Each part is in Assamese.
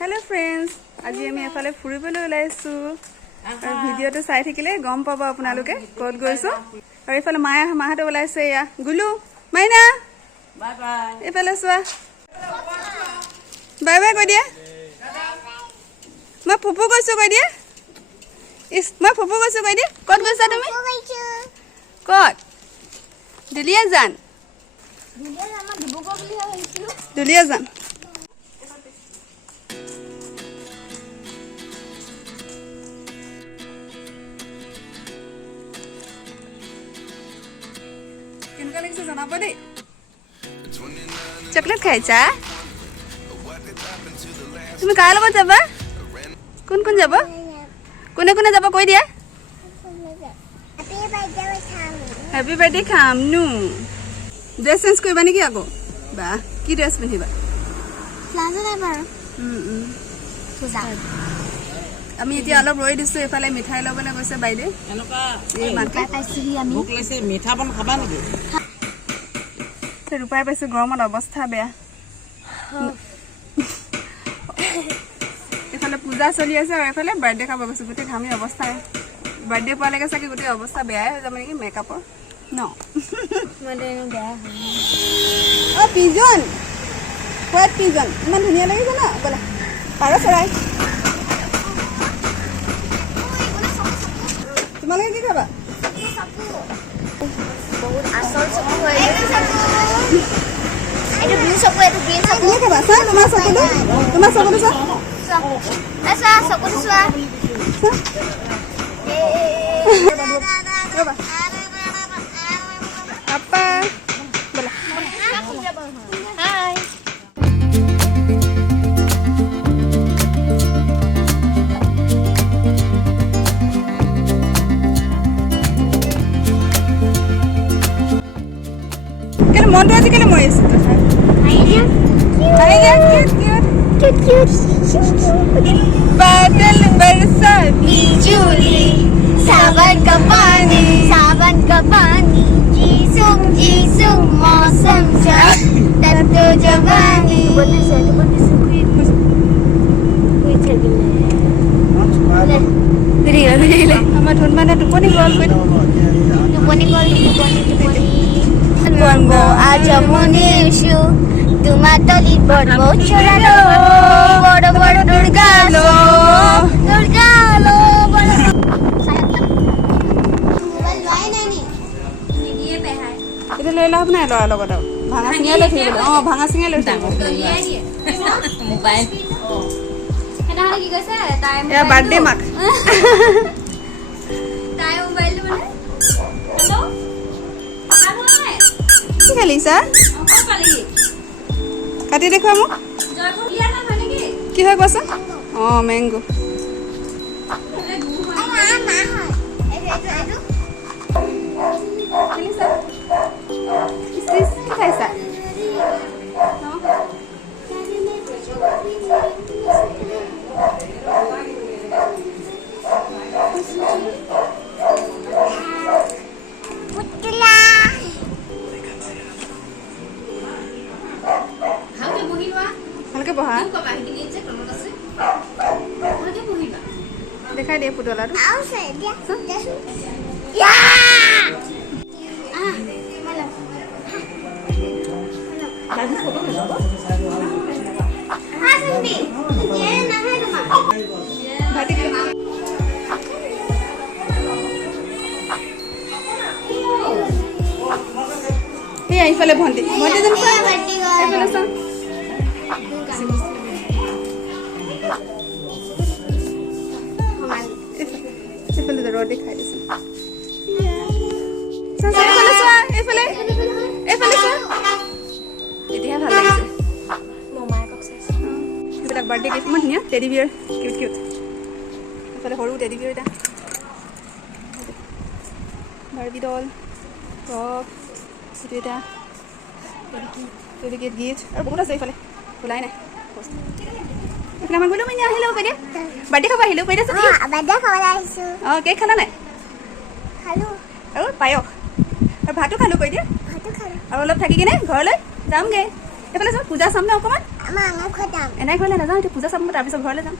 Hello friends, আজি আমি এফালে ফুৰিবলৈ ওলাইছো আৰু ভিডিওটো চাই থাকিলে গম পাব আপোনালোকে ক'ত গৈছো আৰু এফালে মাহঁতে ওলাইছে ইয়া গুলু মাইনা বাই বাই এফালে চোৱা বাই বাই কৈ দিয়া মই ফুফু কৈছো কৈ দিয়া মই ফুফু কৈছো কৈ দিয়া ক'ত গৈছা তুমি ক'ত দুলিয়াজান দুলিয়াজান কেনেকুৱা লাগিছে জনাব দেই চকলেট খাইছা তুমি কাৰ লগত যাবা কোন কোন যাব কোনে কোনে যাব কৈ দিয়া হেপী বাৰ্থডে খাম নো ড্ৰেছ চেঞ্জ কৰিবা নেকি আকৌ বা কি ড্ৰেছ পিন্ধিবা আমি এতিয়া অলপ ৰৈ দিছো এফালে মিঠাই ল'বলৈ গৈছে বাইদেউ মিঠা বন খাবা নেকি ৰূপাই পাইছো গৰমত অৱস্থা বেয়া এফালে পূজা চলি আছে আৰু এফালে বাৰ্থডে খাব গৈছো গোটেই ঘামি অৱস্থা বাৰ্থডে পোৱালৈকে চাগে গোটেই অৱস্থা বেয়াই হৈ যাব নেকি মেকআপৰ ন পিজন হোৱাইট পিজন ইমান ধুনীয়া লাগিছে ন ব'লা পাৰ চৰাই তোমালোকে কি খাবা তোমাৰ চকুটো চোৱা আপা ব'লা মনটো আজিকালি মৰি আছে बादल बरसा बिजुली सावन का पानी जीसुम मौसम सा तत्तो जवानी আমাৰ ধন মানে টোপনি গ'ল Bongo aja munishu tumatoli borbo choralo boro boro durgalo এটা লৈ লাভ নাই ল'ৰাৰ লগত আৰু ভাঙা চিঙাই লৈ থাকিব ভাঙা চিঙাই লৈ থাকিব মোবাইল এয়া বাৰ্থডে মাক কি খেলিছা কাটি দেখুৱা মোক কি হয় কোৱাচোন মেংগো কি খাইছা ভালকে বহা দেখাই দিয়ে পুতলাটো এইফালে ভণ্টি ভণ্টি এইফালে চোন এইফালে ৰদ দেখাই দিছে এইফালে এতিয়াহে ভাল লাগিছে এইবিলাক বাৰ্থডে গিফ্ট ইমান ধুনীয়া টেডি বিয়াৰ কিউট এইফালে সৰু টেডি বিয়াৰ এটা বাৰ্বি ডল ফ্ৰক এইটো এটা টেডি গিফ্ট আৰু বহুত আছে এইফালে ওলাই নাই এইফালে আমাৰ গ'লো মানে আহিলেও পাই দিয়া বাৰ্থডে খাব আহিলেও পাই দিয়া কেক খালা নাই আৰু পায়স আৰু ভাতো খালোঁ কৈ দিয়া আৰু অলপ থাকি কিনে ঘৰলৈ যামগৈ এইফালে যাম পূজা চাম নে অকণমান মামা খটাম এনেই ঘৰলৈ নাযাওঁ এতিয়া পূজা চাম তাৰপিছত ঘৰলৈ যাম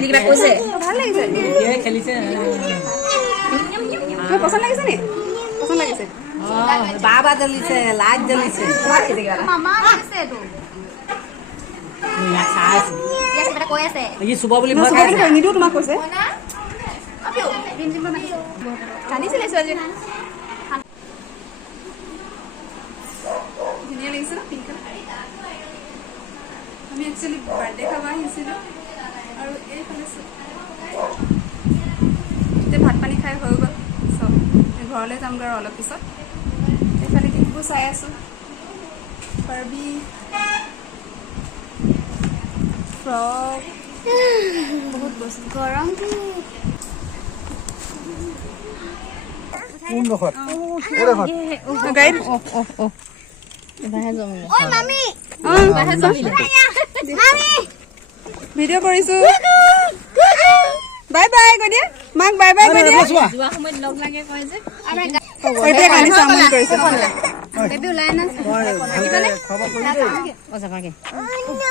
কিবা কৈছে ভাল লাগিছে খেলিছে তোমাৰ পচন্দ লাগিছে নি পচন্দ লাগিছে বাবা জ্বলিছে লাইট জ্বলিছে মামা আছে তো ইয়াক চাই আছে ইয়াক কিবা কৈ আছে ই চুব বুলি মই ভয় চবকে খাইছে নিদিওঁ তোমাক কৈছে কান্দিছিলে ছোৱালীজনী ধুনীয়া লাগিছে ন পিংক আমি একচুৱেলি বাৰ্থডে খাব আহিছিলোঁ আৰু এইফালে এতিয়া ভাত পানী খাই হৈ গ'ল চব ঘৰলৈ যামগৈ আৰু অলপ পিছত এইফালে কিবোৰ চাই আছোঁ বাৰ্বি ফ্ৰক বহুত বস্তু গৰম কি গাড়ীত ঐ মামি মামি ভিডিঅ' কৰিছোঁ বাই বাই কৈ দিয়া মাক বাই বাই কৈ দিয়া যোৱা সময়ত লগ লাগে কয় যে এতিয়া কান্দিছে আমনি কৰিছে বেবি ওলাই না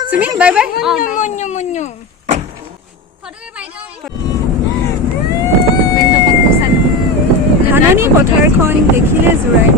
চুমি বাই বাই ধাননি পথাৰখন দেখিলে জোৰাই